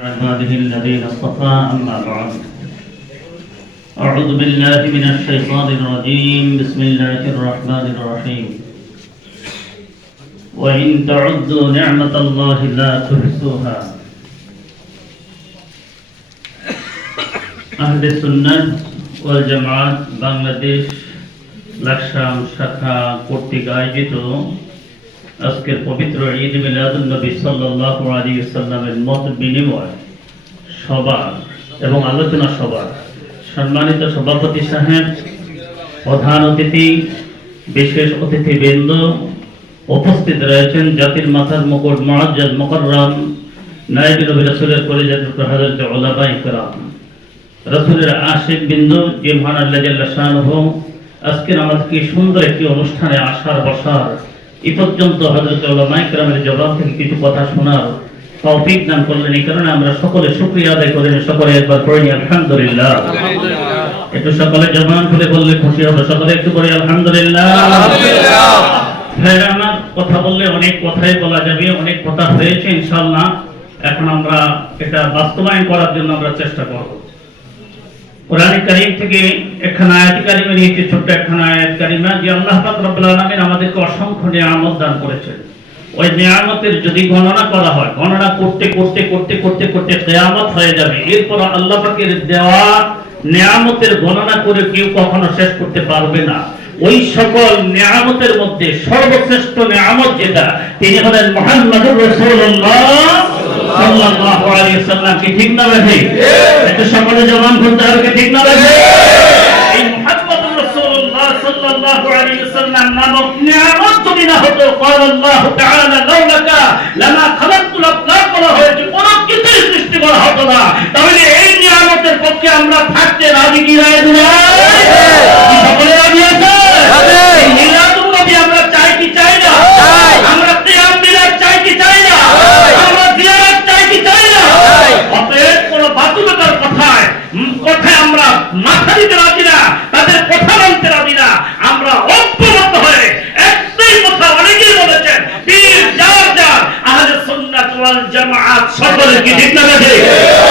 عباده الذين اصطفى أما بعد أعوذ بالله من الشيطان الرجيم بسم الله الرحمن الرحيم وإن تعدوا نعمة الله لا تحصوها أهل السنة والجماعة বাংলাদেশ লাকসাম শাখা কর্তৃক আয়োজিত আজকের পবিত্র ঈদ মিলাদুন নবী সাল্লাল্লাহু আলাইহি ওয়াসাল্লামের মত বিনিময় সভা এবং আলোচনা সভা সম্মানিত সভাপতি সাহেব, প্রধান অতিথি, বিশেষ অতিথিবৃন্দ, উপস্থিত রয়েছেন জাতির মাথার মুকুট মুআজ্জাজ মুকাররম নায়েবে নবী রাসূলের কলিজাতুল হযরত উলামায়ে কেরাম, রাসূলের আশিক বিন্দু যে মহান আল্লাহ জাল্লা শানুহু আজকের আমাদেরকে সুন্দর একটি অনুষ্ঠানে আসার বসার এই পর্যন্ত হযরত উলামায়ে কেরামের জবাব থেকে কিছু কথা শোনার তৌফিক দান করলেন। এই কারণে আমরা সকলে শুকরিয়া আদায় করি। সকলে একবার পড়ি আলহামদুলিল্লাহ। একটু সকলে জবান খুলে বললে খুশি হবে। সকলে একটু পড়ি আলহামদুলিল্লাহ। আমার কথা বললে অনেক কথাই বলা যাবে, অনেক কথা হয়েছে ইনশাআল্লাহ। এখন আমরা এটা বাস্তবায়ন করার জন্য আমরা চেষ্টা করব। কোরআন কারীম থেকে একখানা আয়াত কারীমে নিয়েছি, ছোট্ট একখানা আয়াত কারীমা যে আল্লাহ পাক রব্বুল আলামিন আমাদেরকে অসংখ্য নিয়ামত দান করেছেন। ওই নিয়ামতের যদি গণনা করা হয়, গণনা করতে করতে করতে করতে করতে কিয়ামত হয়ে যাবে। এরপর আল্লাহ পাকের দেওয়া নিয়ামতের গণনা করে কেউ কখনো শেষ করতে পারবে না। ওই সকল নিয়ামতের মধ্যে সর্বশ্রেষ্ঠ নিয়ামত যেটা, তিনি হলেন মুহাম্মদুর রাসূলুল্লাহ সাল্লাল্লাহু আলাইহি ওয়াসাল্লাম। কি ঠিক না ভাই? একটু সকলে জবান খুলতে হবে, ঠিক না ভাই? এই মুহাম্মদুর রাসূলুল্লাহ সাল্লাল্লাহু আলাইহি ওয়াসাল্লাম নামক নিয়ামত যদি না হতো, قال الله تعالى لولاك لما خلقت الافلاك বলা হয়েছে, কোন কিছু সৃষ্টি করা হতো না। তাহলে এই নিয়ামতের পক্ষে আমরা থাকতে রাজি কি রাজি না? সকলে রাজি আছে? এই মিলাদুন নবী আমরা চাই কি চাই না? আমরা কিয়াম মিলাদ চাই কি চাই না? আমরা জিয়ারত চাই কি চাই না? অতএব কোন বাতুলতার কথায় আমরা মাথা দিতে রাজি না, তাদের কথা মানতে রাজি না। আমরা ঐক্যবদ্ধ হয়ে একটাই কথা অনেকেই বলেছেন, পীর যার যার আহলে সুন্নাত ওয়াল জামাআত সকলে কি ঠিক না ঠিক?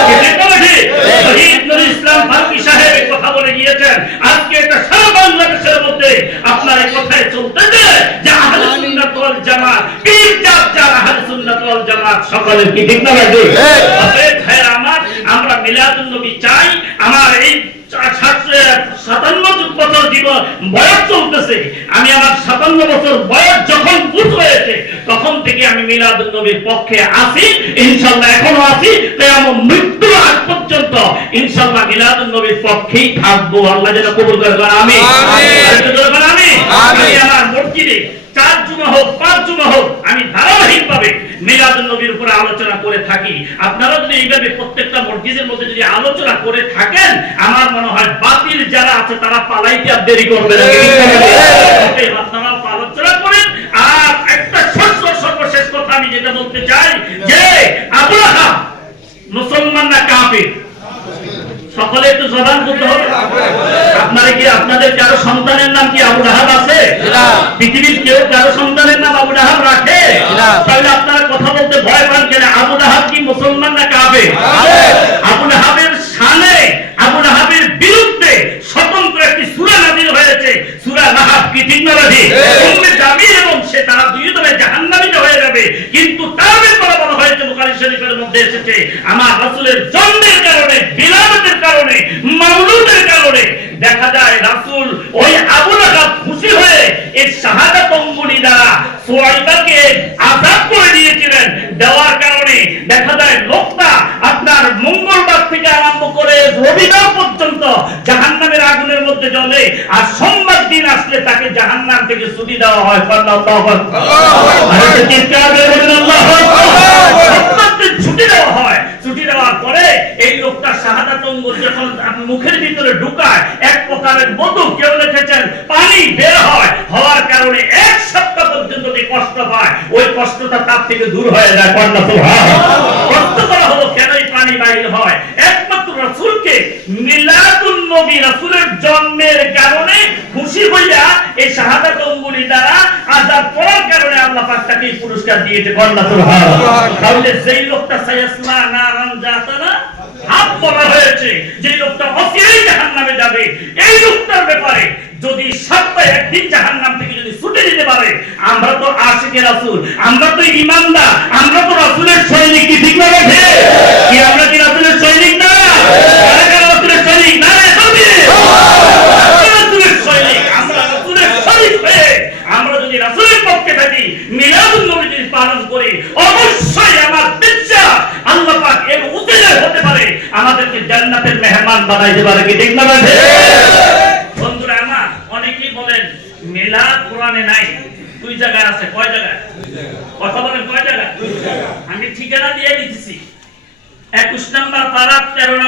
কি ঠিক না ঠিক? শহীদ নূর ইসলাম ফারুকী সাহেব এই কথা বলে গিয়েছেন। আজকে এটা সারা বাংলাদেশের মধ্যে আপনার এই কথাই চলতেছে যে আহলে সুন্নাত ওয়াল জামাআত, পীর যার যার আহলে সুন্নাত ওয়াল জামাআত সকলে কি ঠিক না ঠিক? অতএব ভাইরা আমার, আমরা মিলাদুন নবী চাই। আমার এই 57 বছর জীবন বয়স চলতেছে। আমি আমার 57 বছর বয়স যখন পুরো হয়েছে তখন থেকে আমি মিলাদুন নবীর পক্ষে আছি, ইনশাআল্লাহ এখনো আছি। তাই আমার মৃত্যুর আগ পর্যন্ত ইনশাআল্লাহ মিলাদুন নবীর পক্ষেই থাকবো। আল্লাহ যেন কবুল করে। আমিন। আমিন। আমি আমার মসজিদে 4 জুমা হোক 5 জুমা হোক আমি ধারাবাহিকভাবে মিলাদুন নবীর উপরে আলোচনা করে থাকি। আপনারা যদি এইভাবে প্রত্যেকটা মসজিদের মধ্যে যদি আলোচনা করে থাকেন, আমার মনে হয় বাতিল যারা আছে তারা পালাইতে আর দেরি করবে না। আপনারা আলোচনা করেন। আর একটা সর্বশেষ কথা আমি যেটা বলতে চাই যে আবু লাহাব মুসলমান না কাফির? সকলে একটু জবান করতে হবে। আপনারা কি আপনাদের কারো সন্তানের নাম কি আবু লাহাব আছে? পৃথিবীর কেউ কারো সন্তানের নাম আবু লাহাব রাখে? তাহলে আপনারা কথা বলতে ভয় পান কেন? আবু লাহাব কি মুসলমান না কাফের? আবু লাহাবের শানে, আবু লাহাবের বিরুদ্ধে স্বতন্ত্র একটি সূরা নাযিল হয়েছে, সূরা লাহাব। কি ঠিক না ঠিক? উম্মে জামিল এবং সে তারা দুইজনে জাহান্নামী হয়ে যাবে। কিন্তু তার ব্যাপারে বলা হয়েছে, বুখারী শরীফের মধ্যে এসেছে, আমার রাসূলের জন্মের কারণে, বিলাদতের কারণে, মাউলুদের কারণে দেখা যায় রাসূল ওই আবু লাহাব খুশি হয়ে এই শাহাদাত অঙ্গুলি দ্বারা সুয়াইবাকে আযাব করে দিয়েছিলেন। দেওয়ার কারণে দেখা যায় লোকটা আপনার মঙ্গলবার থেকে আরম্ভ করে রবিবার পর্যন্ত জাহান্নামের আগুনের মধ্যে জ্বলে। আর সোমবার দিন আসলে তাকে জাহান্নাম থেকে ছুটি দেওয়া হয়। আল্লাহু আকবার। আরে চিৎকার করে বলেন আল্লাহু আকবার। ছুটি দেওয়া হয়। ছুটি দেওয়ার পরে এই লোকটা শাহাদাত অঙ্গুল যখন মুখের ভিতরে ঢুকায়, এক প্রকারের মধু, কেউ লিখেছেন পানি বের হয়, হওয়ার কারণে 1 সপ্তাহ পর্যন্ত যে কষ্ট পায়, ওই কষ্টটা তার থেকে দূর হয়ে যায়। কষ্ট করা হলো কেন এই পানি বাইর হয়? একমাত্র রাসূলকে মিলাদুন নবী, রাসূলের জন্মের কারণে খুশি হইয়া এই শাহাদাত অঙ্গুলি দ্বারা আযাব পড়ার কারণে আল্লাহ পাক তাকে পুরস্কার দিয়েছে। তাহলে সেই লোকটা সায়াসমা নারান জাতানা হাত বলা হয়েছে, যে লোকটা অচিরেই জাহান্নামে যাবে। এই লোকটার ব্যাপারে যদি সপ্তাহে একদিন জাহান্নাম থেকে যদি ছুটে যেতে পারে, আমরা তো আশিকে রাসূল, আমরা তো ইমানদার, আমরা তো রাসূলের সৈনিক, কি ঠিক না বেঠে? কি আমরা কি রাসূলের সৈনিক না? কারা কারা রাসূলের সৈনিক না? রাসূলের সৈনিক, আমরা রাসূলের সৈনিক হয়ে আমরা যদি রাসূলের পক্ষে থাকি, মিলাদুন নবী যদি পালন করি, অবশ্যই আমার বিশ্বাস আল্লাহ পাক এর উজিলা হতে পারে, আমাদেরকে জান্নাতের মেহমান বানাইতে পারে, কি ঠিক না বেঠে? বন্ধুরা আমার, অনেকেই বলেন মিলাদ কোরআনে নাই। দুই জায়গায় আছে। কয় জায়গায়? কথা বলেন, কয় জায়গায়? আমি ঠিকানা দিয়ে দিতেছি। 21 নম্বর পারা 13 নম্বর